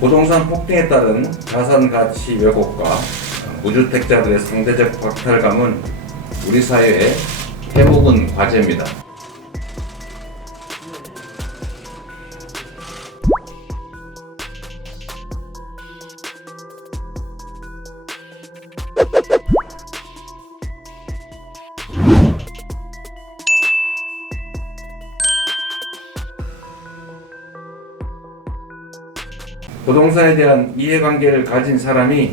부동산 폭등에 따른 자산 가치 왜곡과 무주택자들의 상대적 박탈감은 우리 사회의 해묵은 과제입니다. 부동산에 대한 이해관계를 가진 사람이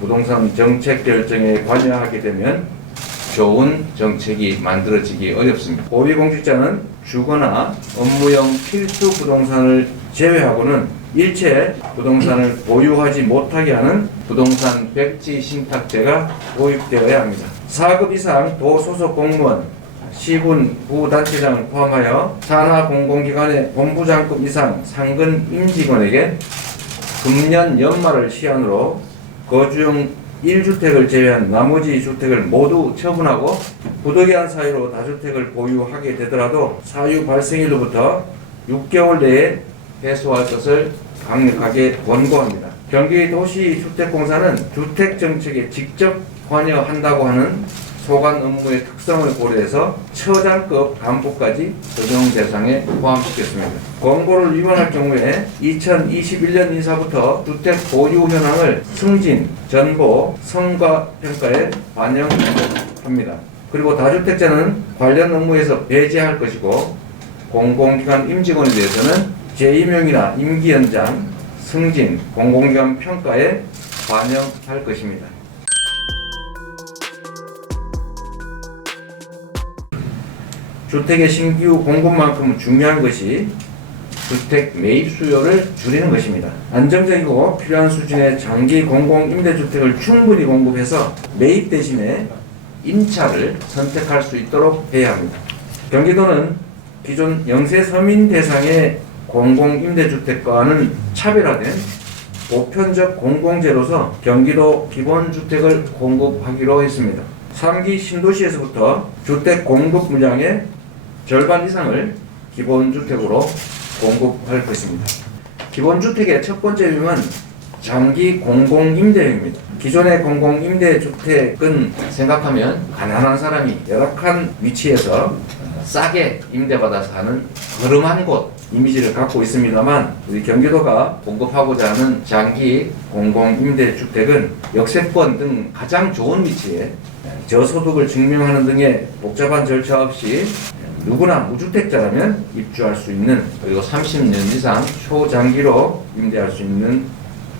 부동산 정책 결정에 관여하게 되면 좋은 정책이 만들어지기 어렵습니다. 고위공직자는 주거나 업무용 필수 부동산을 제외하고는 일체 부동산을 보유하지 못하게 하는 부동산 백지 신탁제가 도입되어야 합니다. 4급 이상 도소속 공무원, 시군 부단체장을 포함하여 산하 공공기관의 본부장급 이상 상근 임직원에게 금년 연말을 시한으로 거주용 1주택을 제외한 나머지 주택을 모두 처분하고 부득이한 사유로 다주택을 보유하게 되더라도 사유 발생일로부터 6개월 내에 해소할 것을 강력하게 권고합니다. 경기도시주택공사는 주택정책에 직접 관여한다고 하는 소관 업무의 특성을 고려해서 처장급 간부까지 적용 대상에 포함시켰습니다. 권고를 위반할 경우에 2021년 인사부터 주택 보유 현황을 승진, 전보, 성과 평가에 반영합니다. 그리고 다주택자는 관련 업무에서 배제할 것이고 공공기관 임직원에 대해서는 재임용이나 임기 연장, 승진, 공공기관 평가에 반영할 것입니다. 주택의 신규 공급만큼 중요한 것이 주택 매입 수요를 줄이는 것입니다. 안정적이고 필요한 수준의 장기 공공임대주택을 충분히 공급해서 매입 대신에 임차를 선택할 수 있도록 해야 합니다. 경기도는 기존 영세 서민 대상의 공공임대주택과는 차별화된 보편적 공공재로서 경기도 기본주택을 공급하기로 했습니다. 3기 신도시에서부터 주택 공급 물량의 절반 이상을 기본주택으로 공급할 것입니다. 기본주택의 첫 번째 유형은 장기 공공임대형입니다. 기존의 공공임대주택은 생각하면 가난한 사람이 열악한 위치에서 싸게 임대받아서 하는 허름한 곳 이미지를 갖고 있습니다만 우리 경기도가 공급하고자 하는 장기 공공임대주택은 역세권 등 가장 좋은 위치에 저소득을 증명하는 등의 복잡한 절차 없이 누구나 무주택자라면 입주할 수 있는 그리고 30년 이상 초장기로 임대할 수 있는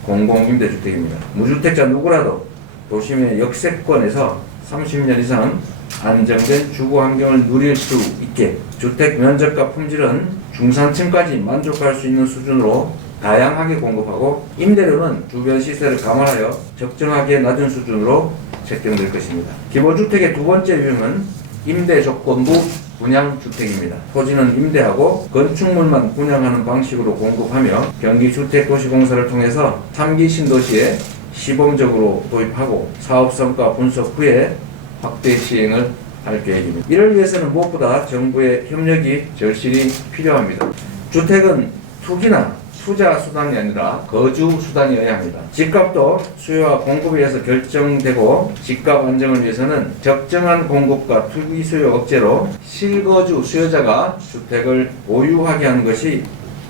공공임대주택입니다. 무주택자 누구라도 도심의 역세권에서 30년 이상 안정된 주거 환경을 누릴 수 있게 주택 면적과 품질은 중산층까지 만족할 수 있는 수준으로 다양하게 공급하고 임대료는 주변 시세를 감안하여 적정하게 낮은 수준으로 책정될 것입니다. 기본주택의 두 번째 유형은 임대조건부 분양주택입니다. 토지는 임대하고 건축물만 분양하는 방식으로 공급하며 경기주택도시공사를 통해서 3기 신도시에 시범적으로 도입하고 사업성과 분석 후에 확대 시행을 할 계획입니다. 이를 위해서는 무엇보다 정부의 협력이 절실히 필요합니다. 주택은 투기나 투자 수단이 아니라 거주 수단이어야 합니다. 집값도 수요와 공급에 의해서 결정되고 집값 안정을 위해서는 적정한 공급과 투기 수요 억제로 실거주 수요자가 주택을 보유하게 하는 것이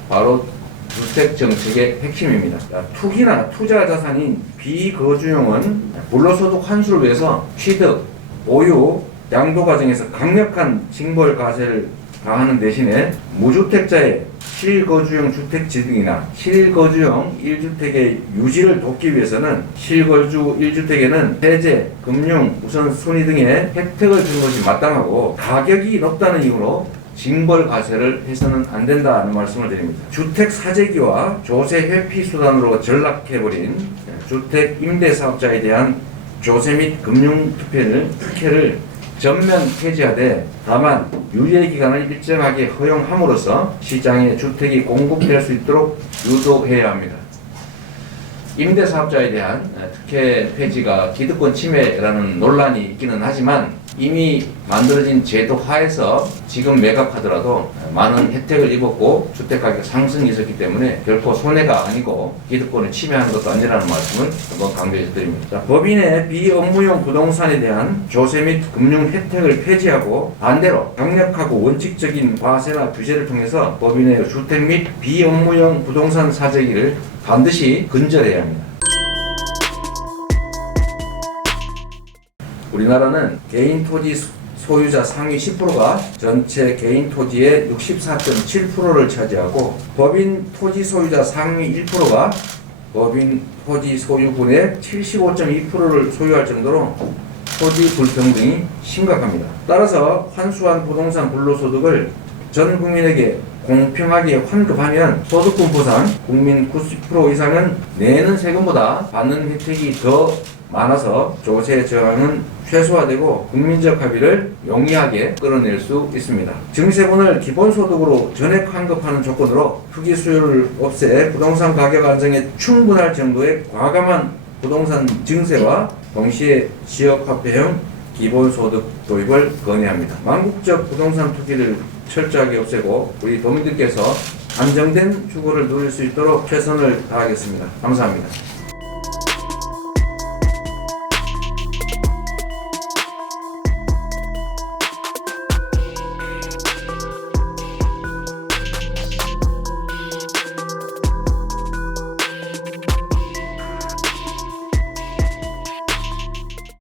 바로 주택 정책의 핵심입니다. 투기나 투자 자산인 비거주용은 불로소득 환수를 위해서 취득, 보유, 양도 과정에서 강력한 징벌 과세를 가하는 대신에 무주택자의 실거주용 주택지등이나 실거주용 1주택의 유지를 돕기 위해서는 실거주 1주택에는 세제, 금융, 우선순위 등의 혜택을 주는 것이 마땅하고 가격이 높다는 이유로 징벌 과세를 해서는 안 된다는 말씀을 드립니다. 주택 사재기와 조세 회피 수단으로 전락해버린 주택 임대 사업자에 대한 조세 및 금융 특혜를 전면 폐지하되 다만 유예 기간을 일정하게 허용함으로써 시장에 주택이 공급될 수 있도록 유도해야 합니다. 임대사업자에 대한 특혜 폐지가 기득권 침해라는 논란이 있기는 하지만 이미 만들어진 제도 하에서 지금 매각하더라도 많은 혜택을 입었고 주택가격 상승이 있었기 때문에 결코 손해가 아니고 기득권을 침해하는 것도 아니라는 말씀을 한번 강조해 드립니다. 자, 법인의 비업무용 부동산에 대한 조세 및 금융 혜택을 폐지하고 반대로 강력하고 원칙적인 과세나 규제를 통해서 법인의 주택 및 비업무용 부동산 사재기를 반드시 근절해야 합니다. 우리나라는 개인 토지 소유자 상위 10%가 전체 개인 토지의 64.7%를 차지하고 법인 토지 소유자 상위 1%가 법인 토지 소유분의 75.2%를 소유할 정도로 토지 불평등이 심각합니다. 따라서 환수한 부동산 불로소득을 전 국민에게 공평하게 환급하면 소득분 보상 국민 90% 이상은 내는 세금보다 받는 혜택이 더 많아서 조세 저항은 최소화되고 국민적 합의를 용이하게 끌어낼 수 있습니다. 증세분을 기본소득으로 전액 환급하는 조건으로 투기 수요를 없애 부동산 가격 안정에 충분할 정도의 과감한 부동산 증세와 동시에 지역화폐형 기본소득 도입을 권해합니다. 망국적 부동산 투기를 철저하게 없애고 우리 도민들께서 안정된 주거를 누릴 수 있도록 최선을 다하겠습니다. 감사합니다.